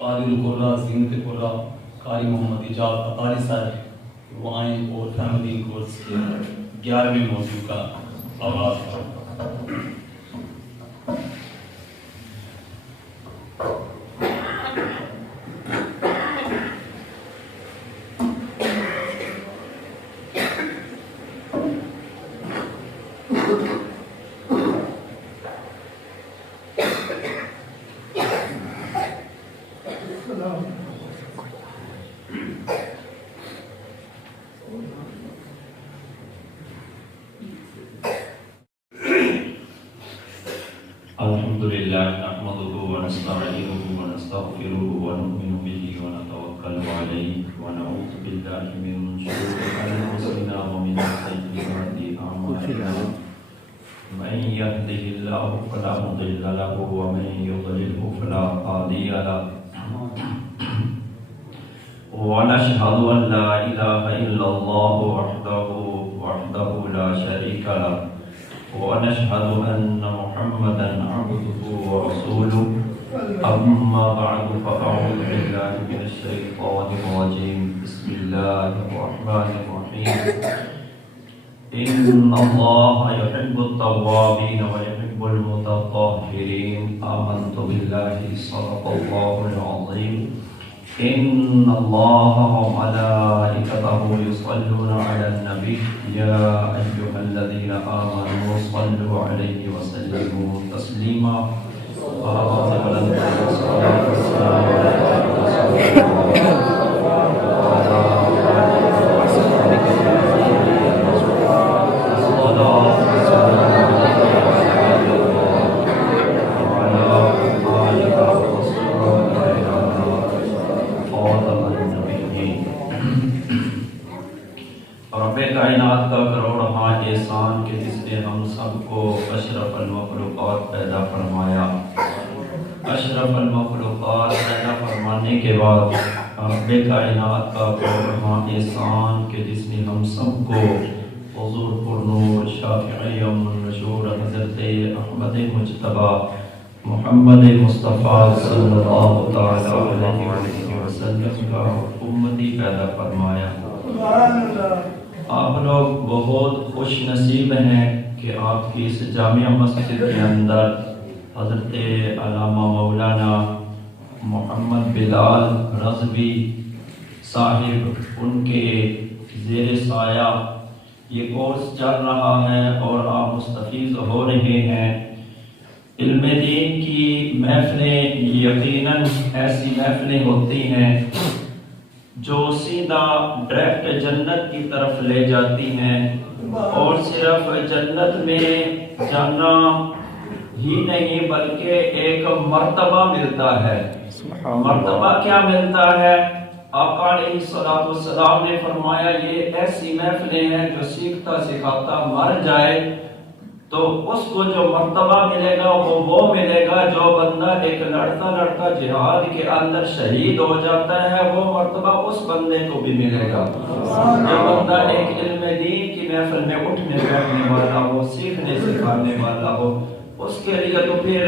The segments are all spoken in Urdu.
قاری القرہ زینت قرہ قاری محمد ایجاد قطاری صاحب وہ آئیں اور فیملی کورس کے 11ویں موضوع کا آغاز کریں۔ الحمدللہ نحمدہ ونستعینہ ونستغفرہ ونؤمن بہ ونتوکل علیہ ونعوذ باللہ من شرور انفسنا ومن سیئات اعمالنا من یهدہ اللہ فلا مضل له ومن یضللہ فلا ہادی له ونشهد ان لا الہ الا اللہ وحدہ لا شریک له ونشهد أن محمدا عبده ورسوله أما بعد فأعوذ بالله من الشيطان الرجيم بسم الله الرحمن الرحيم إن الله يحب التوابين ويحب المتطهرين آمنت بالله صدق الله العظيم إن الله وملائكته يصلون على النبي يا أيها الذين آمنوا صلوا عليه وسلموا تسليما رب کائنات کا کروڑہا احسان کہ جس نے ہم سب کو اشرف المخلوقات پیدا فرمایا۔ اشرف المخلوقات پیدا فرمانے کے بعد رب کائنات کا کروڑہا احسان کہ جس نے ہم سب کو حضور پرنور شافع یوم النشور حضرت احمد مجتبی محمد مصطفیٰ صلی اللہ تعالی علیہ وسلم کا امتی پیدا فرمایا۔ آپ لوگ بہت خوش نصیب ہیں کہ آپ کی اس جامع مسجد کے اندر حضرت علامہ مولانا محمد بلال رضوی صاحب ان کے زیر سایہ یہ کورس چل رہا ہے اور آپ مستفیض ہو رہے ہیں۔ علم دین کی محفلیں یقیناً ایسی محفلیں ہوتی ہیں جو سیدھا ڈائریکٹ جنت کی طرف لے جاتی ہیں، اور صرف جنت میں جانا ہی نہیں بلکہ ایک مرتبہ ملتا ہے۔ مرتبہ کیا ملتا ہے؟ آقا علیہ الصلوۃ والسلام نے فرمایا یہ ایسی محفلیں ہیں جو سیکھتا سکھاتا مر جائے تو اس کو جو مرتبہ ملے گا وہ ملے گا جو بندہ ایک لڑتا لڑتا جہاد کے اندر شہید ہو جاتا ہے، وہ مرتبہ اس بندے کو بھی ملے گا۔ جو بندہ ایک علم دین کی محفل میں اٹھنے بیٹھنے والا ہو، سیکھنے سکھانے والا ہو، اس کے لیے تو پھر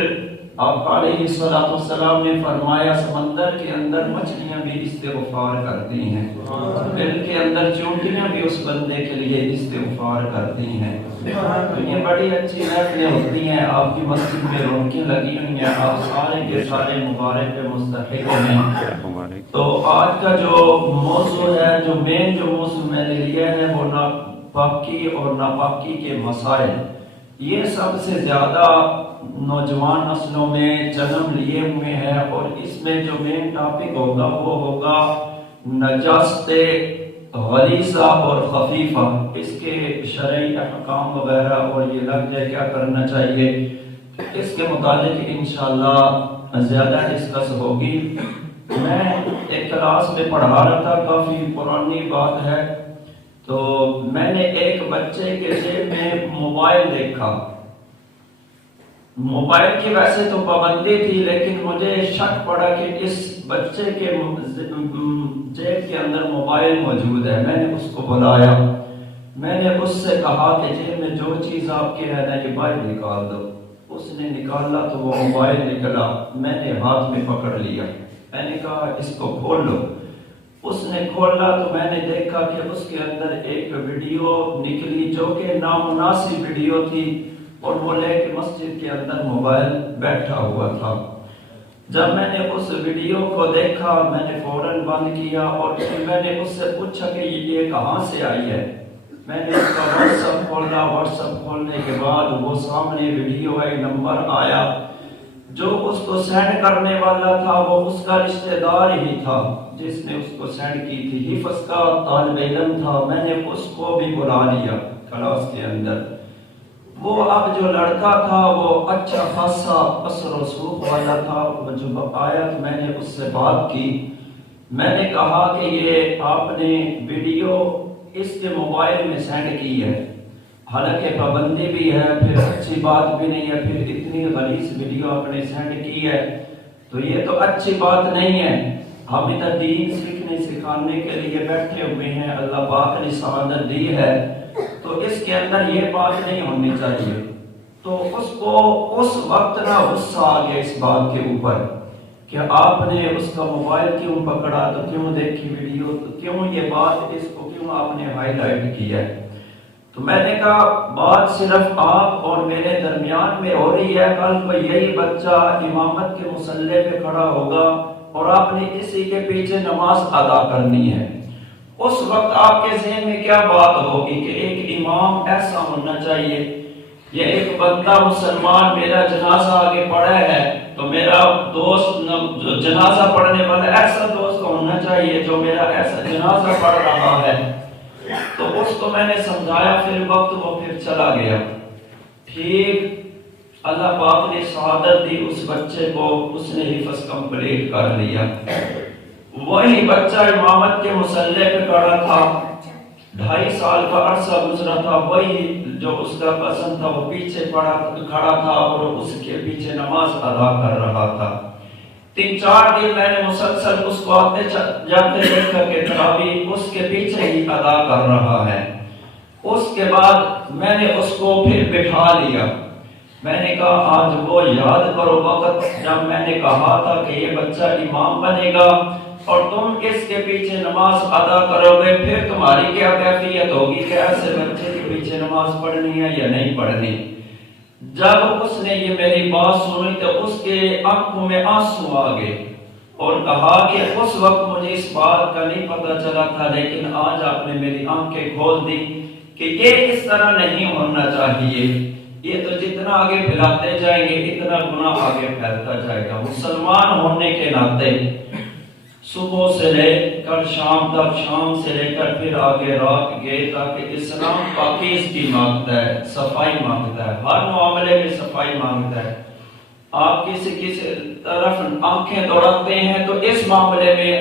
آقا علیہ الصلوۃ والسلام نے فرمایا سمندر کے اندر مچھلیاں بھی استغفار کرتی ہیں، دل کے اندر چونٹیاں بھی اس بندے کے لیے استغفار کرتی ہیں۔ تو یہ بڑی اچھی محفلیں ہوتی ہیں، آپ کی مسجد میں رونقیں لگی ہوئی ہیں، آپ سارے کے سارے مبارک کے مستحق ہیں۔ تو آج کا جو موضوع ہے، جو موضوع میں نے لیا ہے وہ ناپاکی اور ناپاکی کے مسائل۔ یہ سب سے زیادہ نوجوان نسلوں میں جنم لیے ہوئے ہیں، اور اس میں جو مین ٹاپک ہوگا وہ ہوگا نجاست غلیظہ اور خفیفہ، اس کے شرعی احکام وغیرہ اور یہ لگ جائے کیا کرنا چاہیے، اس کے متعلق انشاءاللہ زیادہ ڈسکس ہوگی۔ میں ایک کلاس میں پڑھا رہا تھا، کافی پرانی بات ہے، تو میں نے ایک بچے کے جیب میں موبائل دیکھا۔ موبائل کی ویسے تو پابندی تھی لیکن مجھے شک پڑا کہ اس بچے کے جیب کے اندر موبائل موجود ہے۔ میں نے اس کو بلایا، میں نے اس سے کہا کہ جیب میں جو چیز آپ کے ہے نا یہ باہر نکال دو۔ اس نے نکالا تو وہ موبائل نکلا، میں نے ہاتھ میں پکڑ لیا۔ میں نے کہا اس کو کھول لو۔ اس نے کھولا تو میں نے دیکھا کہ اس کے اندر ایک ویڈیو نکلی جو کہ نامناسب ویڈیو تھی، اور وہ لے کے مسجد کے اندر موبائل بیٹھا ہوا تھا۔ جب میں نے اس ویڈیو کو دیکھا میں نے فوراً بند کیا، اور پھر میں نے اس سے پوچھا کہ یہ کہاں سے آئی ہے۔ میں نے اس کا واٹس ایپ کھولا، واٹس ایپ کھولنے کے بعد وہ سامنے ویڈیو ایک نمبر آیا، جو اس کو سینڈ کرنے والا تھا وہ اس کا رشتہ دار ہی تھا جس نے اس کو سینڈ کی تھی، حفظ کا طالب علم تھا۔ میں نے اس کو بھی بلا لیا کلاس کے اندر۔ وہ اب جو لڑکا تھا وہ اچھا خاصا اثر و رسوخ والا تھا۔ وہ جب آیا تو میں نے اس سے بات کی، میں نے کہا کہ یہ آپ نے ویڈیو اس کے موبائل میں سینڈ کی ہے، حالانکہ پابندی بھی ہے، پھر اچھی بات بھی نہیں ہے، پھر اتنی غلیظ ویڈیو آپ نے سینڈ کی ہے تو یہ تو اچھی بات نہیں ہے۔ ہم ادھر دین سیکھنے سکھانے کے لیے بیٹھے ہوئے ہیں، اللہ پاک نے سعادت دی ہے، تو اس کے اندر یہ بات نہیں ہونی چاہیے۔ تو اس کو اس وقت نہ غصہ آ گیا اس بات کے اوپر کہ آپ نے اس کا موبائل کیوں پکڑا، تو کیوں دیکھی ویڈیو، تو کیوں یہ بات اس کو کیوں آپ نے ہائی لائٹ کی ہے۔ تو میں نے کہا بات صرف آپ اور میرے درمیان میں ہو رہی ہے، کل کو یہی بچہ امامت کے مصلی پہ کھڑا ہوگا اور آپ نے اسی کے پیچھے نماز ادا کرنی ہے۔ اس وقت آپ کے ذہن میں کیا بات ہوگی کہ ایک امام ایسا ہونا چاہیے، یہ ایک بندہ مسلمان میرا جنازہ آگے پڑھا ہے تو میرا دوست جنازہ پڑھنے والا ایسا دوست ہونا چاہیے جو میرا ایسا جنازہ پڑھ رہا ہے۔ تو اس کو میں نے سمجھایا، پھر وقت وہ پھر چلا گیا۔ ٹھیک اللہ پاک نے سعادت دی اس بچے کو، اس نے حفظ کمپلیٹ کر لیا۔ وہی بچہ امامت کے مصلی پہ کھڑا تھا، 2.5 سال کا عرصہ گزرا تھا، وہی جو اس کا پسند تھا وہ پیچھے کھڑا تھا اور اس کے پیچھے نماز ادا کر رہا تھا۔ 3-4 دن میں نے مسلسل اس کو آتے جاتے دیکھا کہ تراویح اس کے پیچھے ہی ادا کر رہا ہے۔ اس کے بعد میں نے اس کو پھر بٹھا لیا، میں نے کہا آج وہ یاد کرو وقت جب میں نے کہا تھا کہ یہ بچہ امام بنے گا اور تم اس کے پیچھے نماز ادا کرو گے، پھر تمہاری کیا کیفیت ہوگی کہ ایسے بچے کے پیچھے نماز پڑھنی ہے یا نہیں پڑھنی۔ جب اس نے یہ میری بات سنی تو اس کے آنکھوں میں آنسو آ گئے اور کہا کہ اس وقت مجھے اس بات کا نہیں پتہ چلا تھا، لیکن آج آپ نے میری آنکھیں کھول دی کہ یہ اس طرح نہیں ہونا چاہیے۔ یہ تو جتنا آگے پھیلاتے جائیں گے اتنا گناہ آگے پھیلتا جائے گا۔ مسلمان ہونے کے ناطے صبح سے لے کر شام تک، شام سے لے کر پھر آگے رات گئے، تاکہ اسلام پاکیزگی مانگتا ہے، صفائی مانگتا ہے، ہر معاملے میں صفائی مانگتا ہے۔ آپ کسی طرف آنکھیں دوڑاتے ہیں تو اس معاملے میں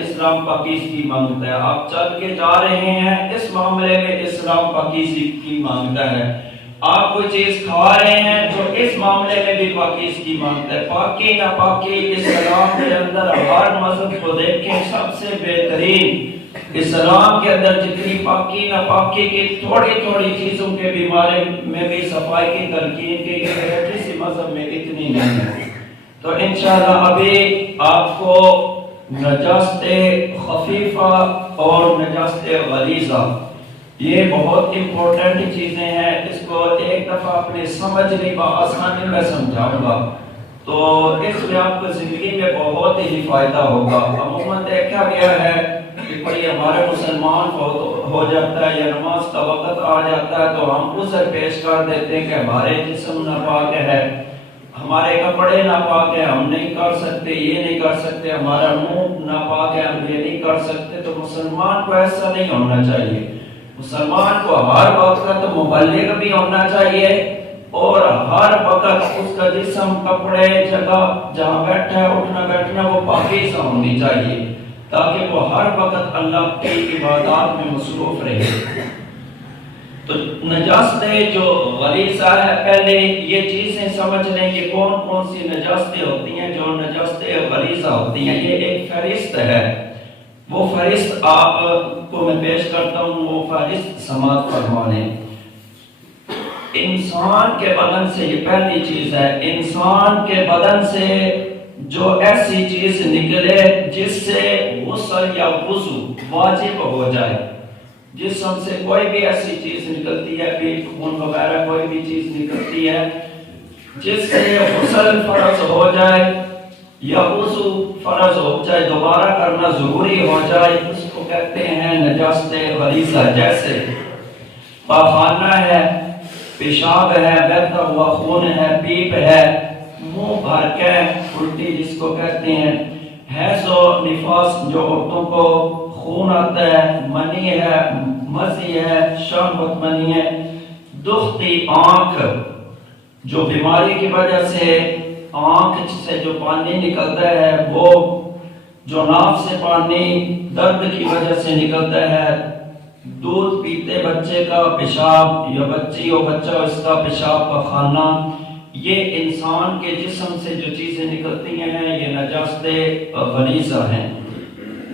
اسلام پاکیزگی مانگتا ہے، آپ چل کے جا رہے ہیں اس معاملے میں اسلام پاکیزگی مانگتا ہے، آپ کوئی چیز کھا رہے ہیں تو اس معاملے میں بھی پاکیزگی مانگتا ہے۔ پاکی ناپاکی اسلام کے اندر ہر مذہب کو دیکھیں سب سے بہترین اسلام کے اندر جتنی پاکی ناپاکی کی تھوڑی تھوڑی چیزوں کے بیمارے میں بھی صفائی کی تلقین کی گئی ہے، کسی مذہب میں اتنی نہیں ہے۔ تو انشاءاللہ ابھی آپ کو نجاست خفیفہ اور نجاست غلیظہ یہ بہت امپورٹنٹ چیزیں ہیں، اس کو ایک دفعہ اپنے سمجھ لی بآسانی میں سمجھاؤں گا تو اس میں آپ کو زندگی میں بہت ہی فائدہ ہوگا۔ عموماً دیکھا گیا ہے کہ کوئی ہمارے مسلمان ہو جاتا ہے یا نماز کا وقت آ جاتا ہے تو ہم عذر پیش کر دیتے ہیں کہ ہمارے جسم ناپاک ہے، ہمارے کپڑے ناپاک ہیں، ہم نہیں کر سکتے، یہ نہیں کر سکتے، ہمارا منہ ناپاک ہے، ہم یہ نہیں کر سکتے۔ تو مسلمان کو ایسا نہیں ہونا چاہیے، مسلمان کو ہر وقت مبلغ بھی ہونا چاہیے اور ہر وقت اس کا جسم، کپڑے، جگہ جہاں بیٹھا ہے، اٹھنا بیٹھنا وہ پاکیزہ ہونی چاہیے تاکہ وہ ہر وقت اللہ کی عبادات میں مصروف رہے۔ تو نجاست جو غلیظہ ہے، پہلے یہ چیزیں سمجھ لیں کہ کون کون سی نجاستیں ہوتی ہیں جو نجاستیں غلیظہ ہوتی ہیں۔ یہ ایک فہرست ہے، وہ فہرست آپ کو میں پیش کرتا ہوں، وہ فہرست سماعت فرما لیں۔ انسان کے بدن سے، یہ پہلی چیز ہے، انسان کے بدن سے جو ایسی چیز نکلے جس سے غسل یا وضو واجب ہو جائے، جسم سے کوئی بھی ایسی چیز نکلتی ہے، پیٹ خون وغیرہ کوئی بھی چیز نکلتی ہے جس سے غسل فرض ہو جائے یا وضو فرض ہو جائے، دوبارہ کرنا ضروری ہو جائے، اس کو کہتے ہیں نجاست غلیظہ۔ جیسے پاخانہ ہے، پیشاب ہے، بہتا ہوا خون ہے، پیپ ہے، منہ بھر کے الٹی جس کو کہتے ہیں، حیض و نفاس جو عورتوں کو خون آتا ہے، منی ہے، مزی ہے، شہوت منی ہے، دختی آنکھ جو بیماری کی وجہ سے آنکھ سے جو پانی نکلتا ہے، وہ جو ناف سے پانی درد کی وجہ سے نکلتا ہے، دودھ پیتے بچے کا پیشاب یا بچی ہو بچہ اس کا پیشاب کا خانہ، یہ انسان کے جسم سے جو چیزیں نکلتی ہیں یہ نجاست غلیظہ ہیں۔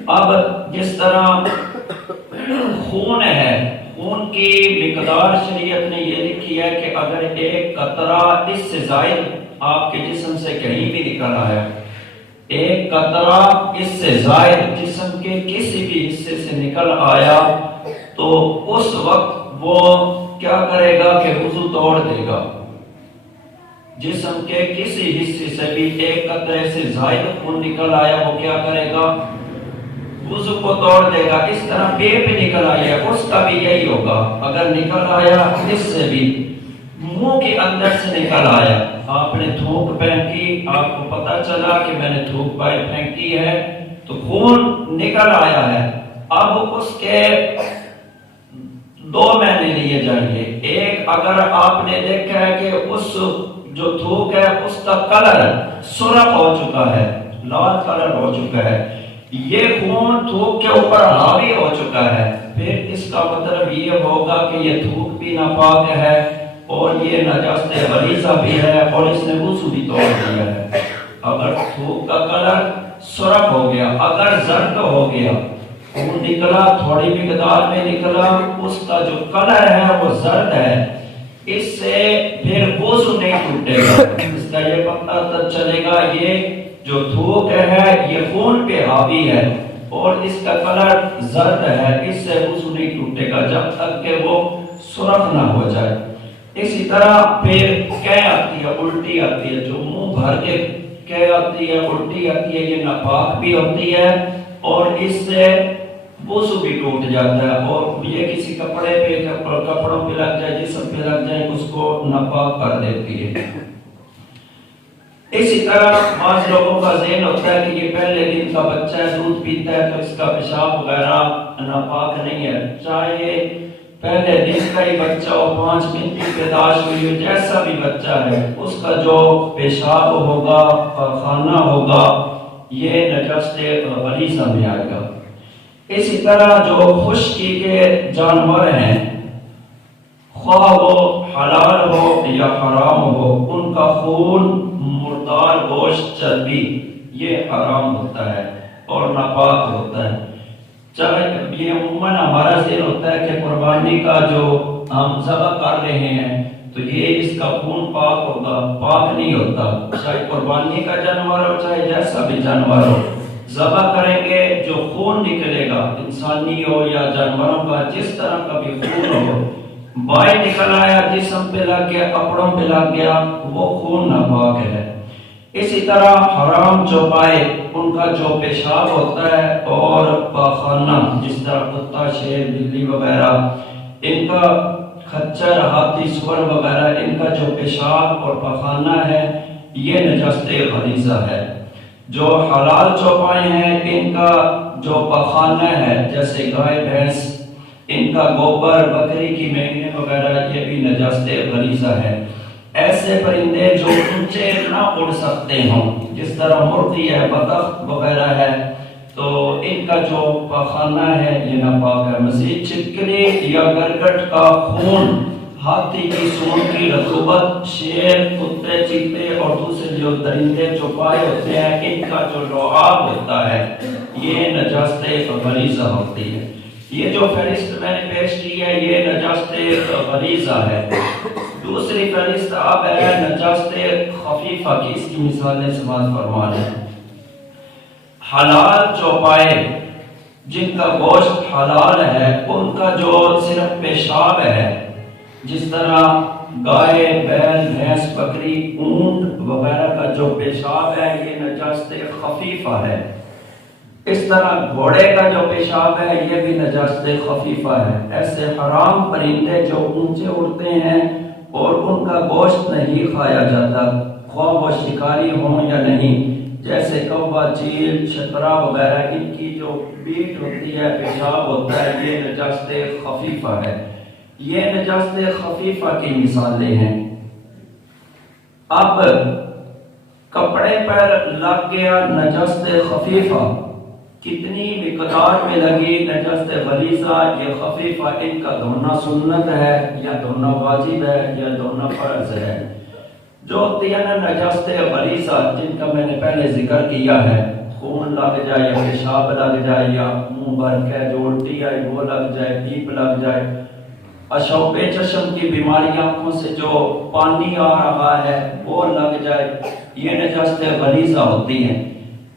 اب جس طرح خون ہے، خون کی مقدار شریعت نے یہ لکھی ہے کہ اگر ایک قطرہ اس سے زائد آپ کے جسم سے کہیں بھی نکل آیا، ایک قطرہ اس سے زائد جسم کے کسی بھی حصے سے نکل آیا تو اس وقت وہ کیا کرے گا کہ وضو توڑ دے گا۔ جسم کے کسی حصے سے بھی ایک قطرے سے زائد خون نکل آیا، وہ کیا کرے گا؟ وضو کو توڑ دے گا۔ اس طرح پیپ نکل آیا، اس کا بھی یہی ہوگا۔ اگر نکل آیا اس سے بھی، منہ کے اندر سے نکل آیا، آپ نے تھوک پھینکی، آپ کو پتا چلا کہ میں نے تھوک پھینکی ہے تو خون نکل آیا ہے، اب اس کے 2 معنی لیے جائیں گے۔ ایک، اگر آپ نے دیکھا ہے کہ اس جو تھوک ہے اس کا کلر سرخ ہو چکا ہے، لال کلر ہو چکا ہے، یہ خون تھوک کے اوپر حاوی ہو چکا ہے، پھر اس کا مطلب یہ ہوگا کہ یہ تھوک بھی ناپاک ہے اور یہ نجاست غلیظہ بھی ہے اور اس نے وضو بھی توڑ دیا ہے۔ اگر تھوک کا کلر سرخ ہو گیا، اگر زرد ہو گیا، خون نکلا، تھوڑی مقدار میں نکلا، اس کا جو کلر ہے وہ زرد ہے، اس سے پھر وضو نہیں ٹوٹے گا۔ اس کا یہ پتہ چلے گا یہ جو تھوک ہے یہ خون پہ حاوی ہے اور اس کا کلر زرد ہے، اس سے وضو نہیں ٹوٹے گا جب تک کہ وہ سرخ نہ ہو جائے۔ اسی طرح پھر کہہ آتی ہے، الٹی آتی ہے، جو منہ بھر کے کہہ آتی ہے، الٹی آتی ہے، یہ ناپاک بھی ہوتی ہے اور اس سے وضو بھی ٹوٹ جاتا ہے اور یہ کسی کپڑے پہ کپڑوں پہ لگ جائے، جسم پہ لگ جائے، اس کو ناپاک کر دیتی ہے۔ اسی طرح بعض لوگوں کا ذہن ہوتا ہے کہ یہ پہلے دن کا بچہ ہے، دودھ پیتا ہے تو اس کا پیشاب وغیرہ ناپاک نہیں ہے، چاہے پہلے دن کا ہی بچہ ہو، 5 دن کی پیدائش ہوئی ہو، جیسا بھی بچہ ہے، اس کا جو پیشاب ہوگا، خانہ ہوگا، یہ نجاست غلیظہ میں آئے گا۔ اسی طرح جو خشکی کے جانور ہیں، خواہ وہ حلال ہو یا حرام ہو، ان کا خون، مردار گوشت، چربی یہ حرام ہوتا ہے اور ناپاک ہوتا ہے۔ چاہے یہ عموماً ہمارا ذہن ہوتا ہے کہ قربانی کا جو ہم ذبح کر رہے ہیں تو یہ اس کا خون پاک ہوگا، پاک نہیں ہوتا۔ چاہے قربانی کا جانور ہو، چاہے جیسا بھی جانور ہو، ذبح کریں گے جو خون نکلے گا، انسانی ہو یا جانوروں کا، جس طرح کا بھی خون ہو، باہر نکل آیا، جسم پہ لگ گیا، کپڑوں پہ لگ گیا، وہ خون ناپاک ہے۔ اسی طرح حرام جو پائے ان کا جو پیشاب ہوتا ہے اور پاخانہ، جس طرح کتا، شیر، بلی وغیرہ، ان کا خچر، ہاتھی، سور وغیرہ، ان کا جو پیشاب اور پاخانہ ہے یہ نجاست غلیظہ ہے۔ جو حلال چوپائے ہیں ان کا جو پاخانہ ہے، جیسے گائے، بھینس، ان کا گوبر، بکری کی مینگیں وغیرہ، یہ بھی نجاست غلیظہ ہے۔ ایسے پرندے جو اونچے نہ اڑ سکتے ہوں، جس طرح مرغی ہے، بطخ وغیرہ ہے، تو ان کا جو پاخانہ ہے یہ ناپاک ہے۔ مزید چھپکلی یا گرگٹ کا خون، ہاتھی کی سونڈ کی رطوبت، شیر، کتے، چیتے اور دوسرے جو درندے چوپائے ہوتے ہیں، ان کا جو لعاب ہوتا ہے یہ نجاست غلیظہ ہوتی ہے۔ یہ جو فہرست میں نے پیش کی ہے یہ نجاست غلیظہ ہے۔ دوسری فہرست اب ہے نجاست خفیفہ کی، اس کی مثالیں سماعت فرما لیں۔ حلال چوپائے جن کا گوشت حلال ہے ان کا جو صرف پیشاب ہے، جس طرح گائے، بیل، بھینس، بکری، اونٹ وغیرہ کا جو پیشاب ہے یہ نجاست خفیفہ ہے۔ اس طرح گھوڑے کا جو پیشاب ہے یہ بھی نجاست خفیفہ ہے۔ ایسے حرام پرندے جو اونچے اڑتے ہیں اور ان کا گوشت نہیں کھایا جاتا، خواہ وہ شکاری ہوں یا نہیں، جیسے کوا، چیل، شترا وغیرہ، ان کی جو پیٹ ہوتی ہے، پیشاب ہوتا ہے، یہ نجاست خفیفہ ہے۔ یہ نجاست خفیفہ کی مثالیں ہیں۔ اب کپڑے پر لگ گیا نجاست خفیفہ، کتنی مقدار میں لگی نجاست غلیظہ یا خفیفہ، ان کا دھونا سنت ہے یا دھونا واجب ہے یا دھونا فرض ہے۔ جو ہوتی ہے نا نجاست غلیظہ، جن کا میں نے پہلے ذکر کیا ہے، خون لگ جائے یا پیشاب لگ جائے یا منہ بھر کے جو الٹی آئے وہ لگ جائے، پیپ لگ جائے، اشوب چشم کی بیماریاں، آنکھوں سے جو پانی آ رہا ہے وہ لگ جائے، یہ نجاست غلیظہ ہوتی ہیں۔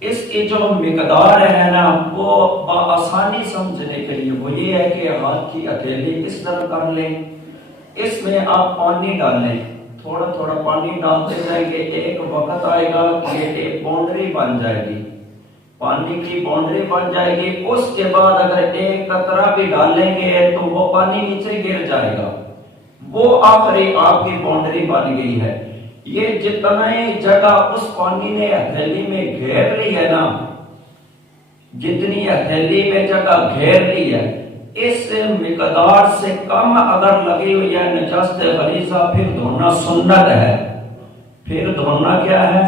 اس کی جو مقدار ہے نا وہ آسانی سمجھنے کے لیے وہ یہ ہے کہ ہاتھ کی ہتھیلی اس طرح کر لیں، اس میں آپ پانی ڈالیں، تھوڑا تھوڑا پانی ڈالتے جائیں گے، ایک وقت آئے گا کہ ایک باؤنڈری بن جائے گی، پانی کی باؤنڈری بن جائے گی۔ اس کے بعد اگر ایک قطرہ بھی ڈالیں گے تو وہ پانی نیچے گر جائے گا، وہ آخری آپ کی باؤنڈری بن گئی ہے۔ یہ جتنی جگہ اس پانی نے ہتھیلی میں گھیر لی ہے نا، جتنی ہتھیلی میں جگہ گھیر لی ہے، اس مقدار سے کم اگر لگی ہوئی ہے نجاست غلیظہ، پھر دھونا سنت ہے۔ پھر دھونا کیا ہے؟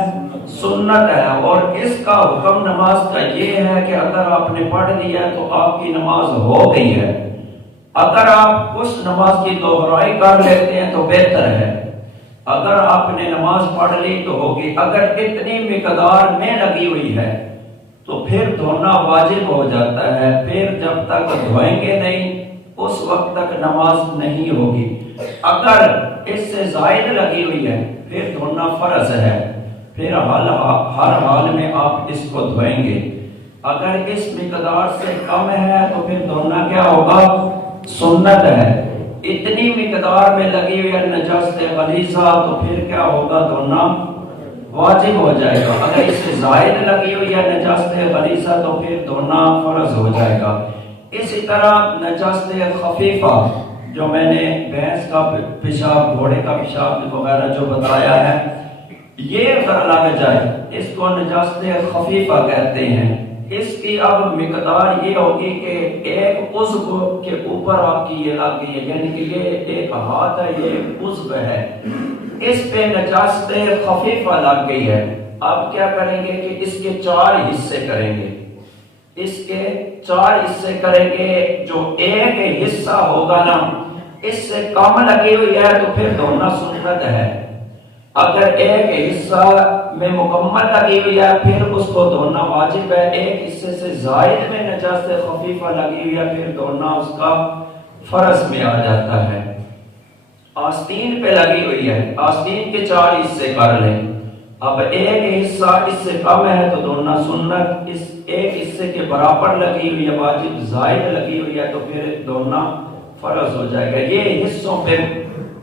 سنت ہے۔ اور اس کا حکم نماز کا یہ ہے کہ اگر آپ نے پڑھ لیا تو آپ کی نماز ہو گئی ہے۔ اگر آپ اس نماز کی دوہرائی کر لیتے ہیں تو بہتر ہے۔ اگر آپ نے نماز پڑھ لی تو ہوگی، اگر اتنی مقدار میں لگی ہوئی ہے تو پھر دھونا واجب ہو جاتا ہے، پھر جب تک دھوئیں گے نہیں اس وقت تک نماز نہیں ہوگی۔ اگر اس سے زائد لگی ہوئی ہے پھر دھونا فرض ہے، پھر ہر حال میں آپ اس کو دھوئیں گے۔ اگر اس مقدار سے کم ہے تو پھر دھونا کیا ہوگا؟ سنت ہے۔ اتنی مقدار میں لگی ہوئی ہے نجاست غلیظہ تو پھر کیا ہوگا؟ دھونا واجب ہو جائے گا۔ اگر اس سے زائد لگی ہوئی ہے نجاست غلیظہ تو پھر دھونا فرض ہو جائے گا۔ اسی طرح نجاست خفیفہ جو میں نے بھینس کا پیشاب، گھوڑے کا پیشاب وغیرہ جو بتایا ہے، یہ اگر لگ جائے اس کو نجاست خفیفہ کہتے ہیں۔ اس کی اب مقدار یہ ہوگی کہ ایک عضو کے اوپر آپ کی یہ لگ گئی ہے، یعنی کہ یہ ایک ہاتھ ہے، یہ ایک عضو ہے، اس پہ نجاست خفیفہ لگ گئی ہے۔ اب کیا کریں گے کہ اس کے 4 حصے کریں گے، اس کے 4 حصے کریں گے۔ جو ایک حصہ ہوگا نا اس سے کم لگی ہوئی ہے تو پھر دھونا سنت ہے۔ اگر ایک حصہ میں مکمل لگی ہوئی ہے پھر اس کو دھونا واجب ہے۔ ایک حصے سے زائد میں نجاست خفیفہ لگی ہوئی ہے پھر دھونا اس کا فرض میں آ جاتا ہے۔ آستین پہ لگی ہوئی ہے، آستین کے 4 حصے کر لیں۔ اب ایک حصہ اس سے کم ہے تو دھونا سنت، اس ایک حصے کے برابر لگی ہوئی ہے واجب، زائد لگی ہوئی ہے تو پھر دھونا فرض ہو جائے گا۔ یہ حصوں پہ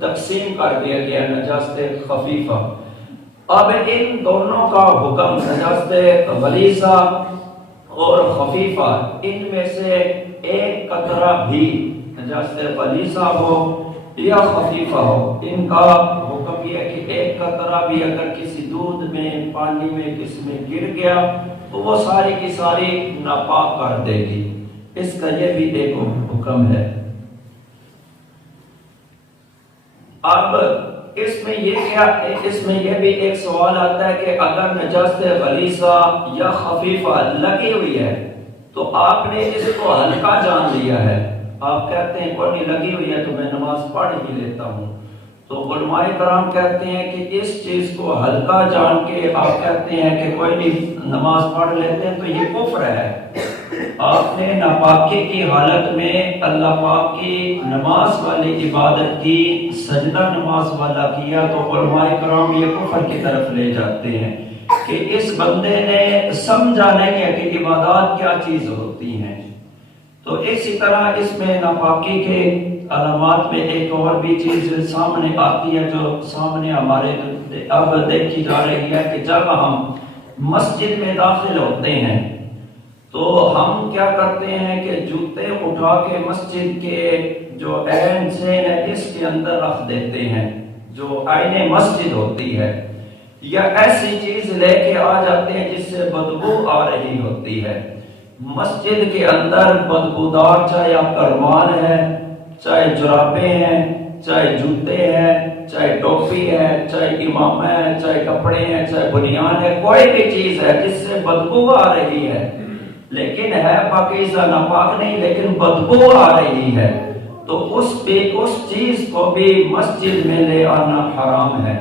تقسیم کر دیا گیا نجاست خفیفہ۔ اب ان دونوں کا حکم نجاست غلیظہ اور خفیفہ، ان میں سے ایک قطرہ بھی نجاست غلیظہ ہو یا خفیفہ ہو، ان کا حکم یہ ہے کہ ایک قطرہ بھی اگر کسی دودھ میں، پانی میں، کسی میں گر گیا تو وہ ساری کی ساری ناپاک کر دے گی۔ اس کا یہ بھی ایک حکم ہے۔ اب اس میں یہ بھی ایک سوال آتا ہے کہ اگر نجاست غلیظہ یا خفیفہ لگی ہوئی ہے تو آپ نے اس کو ہلکا جان لیا ہے، آپ کہتے ہیں کوئی نہیں لگی ہوئی ہے تو میں نماز پڑھ ہی لیتا ہوں، تو علماء کرام کہتے ہیں کہ اس چیز کو ہلکا جان کے آپ کہتے ہیں کہ کوئی نہیں نماز پڑھ لیتے ہیں تو یہ کفر ہے۔ آپ نے ناپاکی کی حالت میں اللہ پاک کی نماز والی عبادت کی، سجدہ نماز والا کیا، تو علماء کرام یہ کفر کی طرف لے جاتے ہیں کہ اس بندے نے سمجھا نہیں ہے کہ عبادات کیا چیز ہوتی ہیں۔ تو اسی طرح اس میں ناپاکی کے علامات میں ایک اور بھی چیز سامنے آتی ہے جو سامنے ہمارے اب دیکھی جا رہی ہے کہ جب ہم مسجد میں داخل ہوتے ہیں تو ہم کیا کرتے ہیں کہ جوتے اٹھا کے مسجد کے جو عین زین ہے اس کے اندر رکھ دیتے ہیں، جو عین مسجد ہوتی ہے، یا ایسی چیز لے کے آ جاتے ہیں جس سے بدبو آ رہی ہوتی ہے۔ مسجد کے اندر بدبودار چاہے آپ کا رومال ہے، چاہے جرابیں ہیں، چاہے جوتے ہیں، چاہے ٹوپی ہے، چاہے امامہ ہے، چاہے کپڑے ہیں، چاہے بنیان ہے، کوئی بھی چیز ہے جس سے بدبو آ رہی ہے لیکن ہے پاکیزہ ناپاک نہیں لیکن بدبو آ رہی ہے، تو اس چیز کو بھی مسجد میں لے آنا حرام ہے۔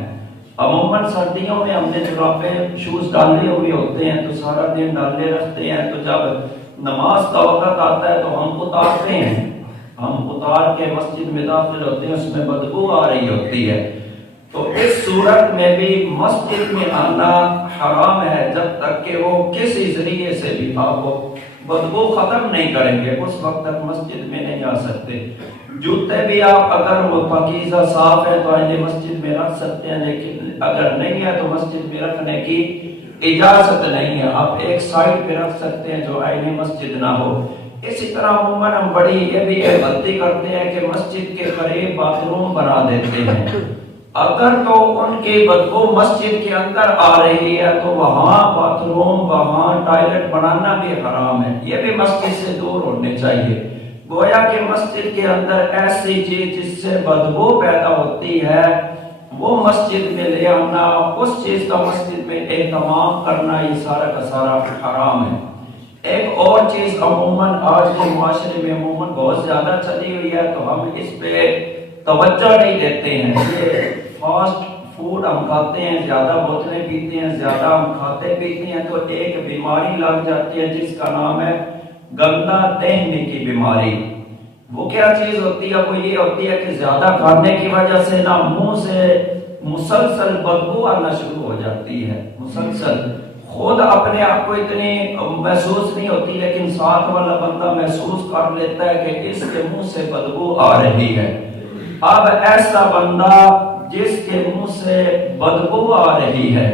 عموماً سردیوں میں ہم نے جرابیں شوز ڈالے ہوئے ہوتے ہیں تو سارا دن ڈالے رکھتے ہیں، تو جب نماز کا وقت آتا ہے تو ہم اتارتے ہیں، ہم اتار کے مسجد میں داخل ہوتے ہیں، اس میں بدبو آ رہی ہوتی ہے۔ تو اس صورت میں بھی مسجد میں آنا حرام ہے جب تک کہ وہ کسی ذریعے سے بھی آپ بدبو ختم نہیں کریں گے، اس وقت تک مسجد میں نہیں آ سکتے۔ جوتے بھی آپ اگر وہ پاکیزہ صاف ہے تو آئندہ مسجد میں رکھ سکتے ہیں، لیکن اگر نہیں ہے تو مسجد میں رکھنے کی اجازت نہیں ہے، آپ ایک سائڈ پہ رکھ سکتے ہیں جو آئین مسجد نہ ہو۔ اسی طرح عموماً ہم بڑی یہ بھی غلطی کرتے ہیں کہ مسجد کے قریب باتھ روم بنا دیتے ہیں، اگر تو ان کی بدبو مسجد کے اندر آ رہی ہے تو وہاں باتھ روم، وہاں ٹائلٹ بنانا بھی حرام ہے، یہ بھی مسجد سے دور ہونے چاہیے۔ گویا کہ مسجد کے اندر ایسی چیز جس سے بدبو پیدا ہوتی ہے وہ مسجد میں لے آنا، اس چیز کا مسجد میں اہتمام کرنا، یہ سارا کا سارا حرام ہے۔ ایک اور چیز عموماً آج کے معاشرے میں عموماً بہت زیادہ چلی ہوئی ہے تو ہم اس پہ توجہ نہیں دیتے ہیں، یہ فاسٹ فوڈ ہم کھاتے ہیں، زیادہ بوتلیں پیتے ہیں، زیادہ ہم کھاتے پیتے ہیں تو ایک بیماری لگ جاتی ہے جس کا نام ہے گندا دہنے کی بیماری۔ وہ کیا چیز ہوتی ہے؟ وہ یہ ہوتی ہے کہ زیادہ کھانے کی وجہ سے نا منہ سے مسلسل بدبو آنا شروع ہو جاتی ہے، مسلسل خود اپنے آپ کو اتنی محسوس نہیں ہوتی لیکن ساتھ والا بندہ محسوس کر لیتا ہے کہ اس کے منہ سے بدبو آ رہی ہے۔ اب ایسا بندہ جس کے منہ سے بدبو آ رہی ہے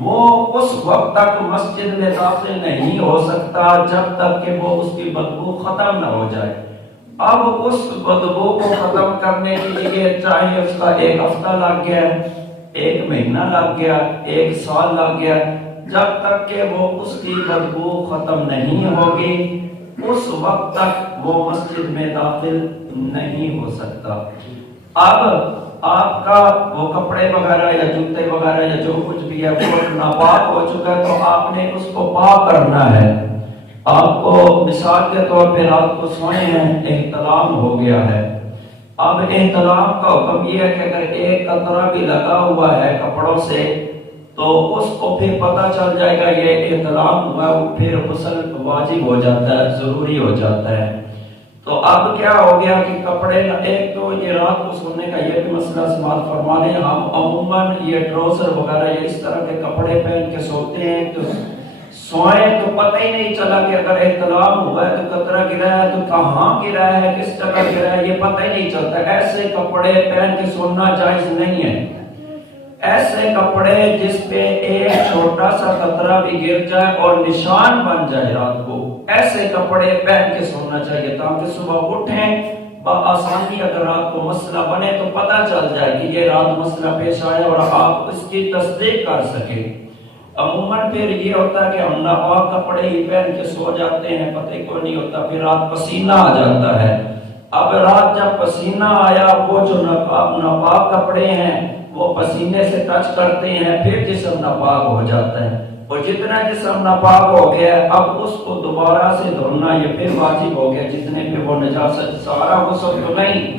وہ اس وقت تک مسجد میں داخل نہیں ہو سکتا جب تک کہ وہ اس کی بدبو ختم نہ ہو جائے۔ اب اس بدبو کو ختم کرنے کے لیے چاہے اس کا ایک ہفتہ لگ گیا، ایک مہینہ لگ گیا، ایک سال لگ گیا، جب تک کہ وہ اس کی بدبو ختم نہیں ہوگی اس وقت تک وہ مسجد میں داخل نہیں ہو سکتا۔ اب آپ کا وہ کپڑے وغیرہ یا جوتے وغیرہ یا جو کچھ بھی ہے وہ ناپاک ہو چکا ہے تو آپ نے اس کو پاک کرنا ہے۔ آپ کو مثال کے طور پہ رات کو سوئے ہیں، احتلام ہو گیا ہے، اب احتلام کا حکم یہ ہے کہ اگر ایک قطرہ بھی لگا ہوا ہے کپڑوں سے تو اس کو پھر پتہ چل جائے گا یہ احتلام ہوا، پھر غسل واجب ہو جاتا ہے، ضروری ہو جاتا ہے۔ تو اب کیا ہو گیا کہ کپڑے، ایک تو یہ رات کو سونے کا یہ بھی مسئلہ سماعت فرما لیں، ہم عموماً یہ ٹراؤزر وغیرہ یا اس طرح کے کپڑے پہن کے سوتے ہیں تو سوئیں تو پتہ ہی نہیں چلا کہ اگر احتلام ہوا ہے تو قطرہ گرا ہے تو کہاں گرا ہے، کس جگہ گرا ہے، یہ پتہ ہی نہیں چلتا۔ ایسے کپڑے پہن کے سونا جائز نہیں ہے۔ ایسے کپڑے جس پہ ایک چھوٹا سا قطرہ بھی گر جائے اور نشان بن جائے رات کو، ایسے کپڑے پہن کے سونا چاہیے تاکہ صبح اٹھیں بآسانی، اگر رات کو مسئلہ بنے تو پتہ چل جائے کہ یہ رات مسئلہ پیش آیا اور آپ اس کی تصدیق کر سکیں۔ عموماً پھر یہ ہوتا ہے کہ ہم ناپاک کپڑے ہی پہن کے سو جاتے ہیں، پتہ کو نہیں ہوتا، پھر رات پسینہ آ جاتا ہے۔ اب رات جب پسینہ آیا وہ جو ناپاک کپڑے ہیں وہ پسینے سے ٹچ کرتے ہیں، پھر جسم ناپاک ہو جاتا ہے، اور جتنا جسم ناپاک ہو گیا اب اس کو دوبارہ سے دھونا یہ پھر واجب ہو گیا، جتنے پہ وہ نجاست، سارا غسل تو نہیں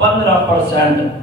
15%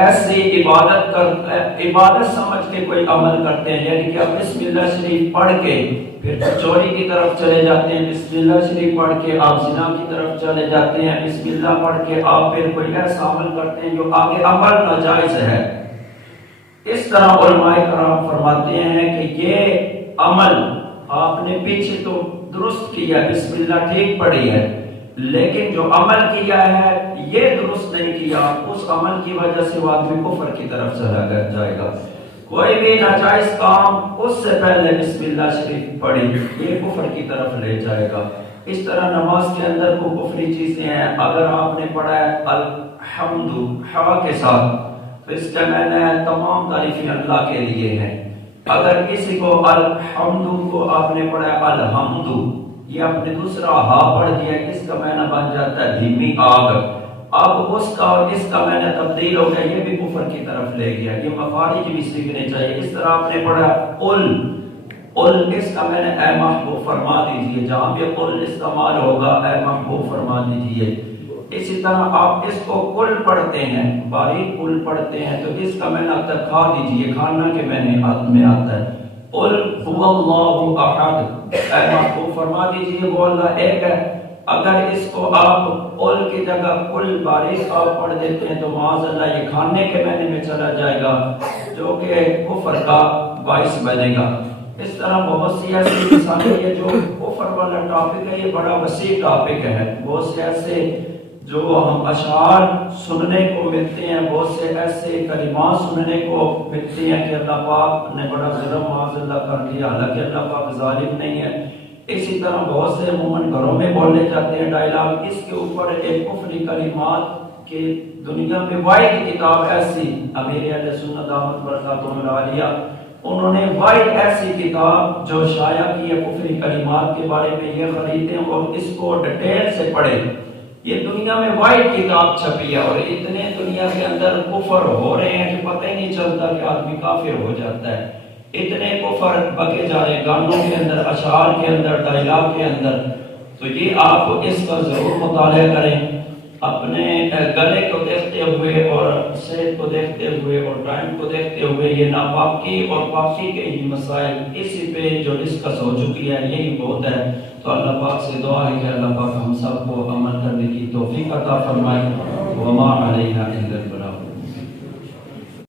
ایسی عبادت سمجھ کے کوئی عمل کرتے ہیں، یعنی کہ آپ بسم اللہ شریف پڑھ کے پھر چوری کی طرف چلے جاتے ہیں، بسم اللہ شریف پڑھ کے آپ زنا کی طرف چلے جاتے ہیں، بسم اللہ پڑھ کے آپ پھر کوئی ایسا عمل کرتے ہیں جو آگے عمل ناجائز ہے۔ اس طرح علماء کرام فرماتے ہیں کہ یہ عمل آپ نے پیچھے تو درست کیا، بسم اللہ ٹھیک پڑھی ہے، لیکن جو عمل کیا ہے یہ درست نہیں کیا، اس عمل کی وجہ سے وہ آدمی کفر کی طرف چلا جائے گا۔ کوئی بھی ناجائز کام اس سے پہلے بسم اللہ شریف پڑھی، یہ کفر کی طرف لے جائے گا۔ اس طرح نماز کے اندر کو کفری چیزیں ہیں، اگر آپ نے پڑھا ہے الحمد ہا کے ساتھ تو اس کا معنی ہے تمام تعریفیں اللہ کے لیے ہیں۔ اگر کسی کو الحمد کو آپ نے پڑھا ہے الحمد، یہ آپ نے دوسرا ہا پڑھ دیا، اس کا معنی بن جاتا ہے دھیمی آگ۔ اب اس کا اور اس کا معنی تبدیل ہو گیا، یہ بھی کفر کی طرف لے گیا، یہ مخارج بھی سیکھنے چاہیے۔ اس طرح آپ نے پڑھا قل، اس کا معنی اے محبوب فرما دیجئے، جہاں بھی قل استعمال ہوگا اے محبوب فرما دیجئے۔ اسی طرح آپ اس کو قل پڑھتے ہیں، باریک قل پڑھتے ہیں تو اس کا معنی آتا ہے کھا دیجئے، کھانا کے معنی میں آتا ہے۔ قل هو اللہ احد، اے محبوب فرما دیجئے وہ اللہ ایک ہے۔ اگر اس کو آپ قل کی جگہ قل باریک آپ پڑھ دیتے ہیں تو معاذ اللہ یہ کھانے کے معنی میں چلا جائے گا، جو کہ کفر کا باعث بنے گا۔ اس طرح بہت سی ایسی مثالیں، یہ جو کفر والا ٹاپک ہے یہ بڑا وسیع ٹاپک ہے، بہت سے ایسے جو ہم اشعار سننے کو ملتے ہیں، بہت سے ایسے کلمات سننے کو ملتے ہیں کہ اللہ پاک نے بڑا ظلم معاذ اللہ کر دیا، حالانکہ اللہ پاک ظالم نہیں ہے۔ اسی طرح بہت سے عموماً گھروں میں بولے جاتے ہیں ڈائلاگ، اس کے اوپر ایک کفری کلمات کی دنیا میں واحد کتاب ایسی امیر اہل سنت دامت برکاتہم العالیہ، انہوں نے واحد ایسی کتاب جو شائع کی ہے کفری کلمات کے بارے میں، یہ خریدیں اور اس کو ڈیٹیل سے پڑھیں۔ یہ دنیا میں واحد کتاب چھپی ہے اور اتنے دنیا کے اندر کفر ہو رہے ہیں کہ پتہ ہی نہیں چلتا کہ آدمی کافر ہو جاتا ہے۔ اتنے کفر بکے جا رہے ہیں گانوں کے اندر، اشعار کے اندر، ڈائلاگ کے اندر۔ تو یہ آپ اس کا ضرور مطالعہ کریں، اپنے گلے کو دیکھتے ہوئے اور صحت کو دیکھتے ہوئے اور ٹائم کو دیکھتے ہوئے یہ ناپاکی اور پاکی کے ہی مسائل اسی پہ جو ڈسکس ہو چکی ہے یہی بہت ہے۔ تو اللہ پاک سے دعا ہے کہ اللہ پاک ہم سب کو عمل کرنے کی توفیق عطا فرمائے۔ وما علینا الا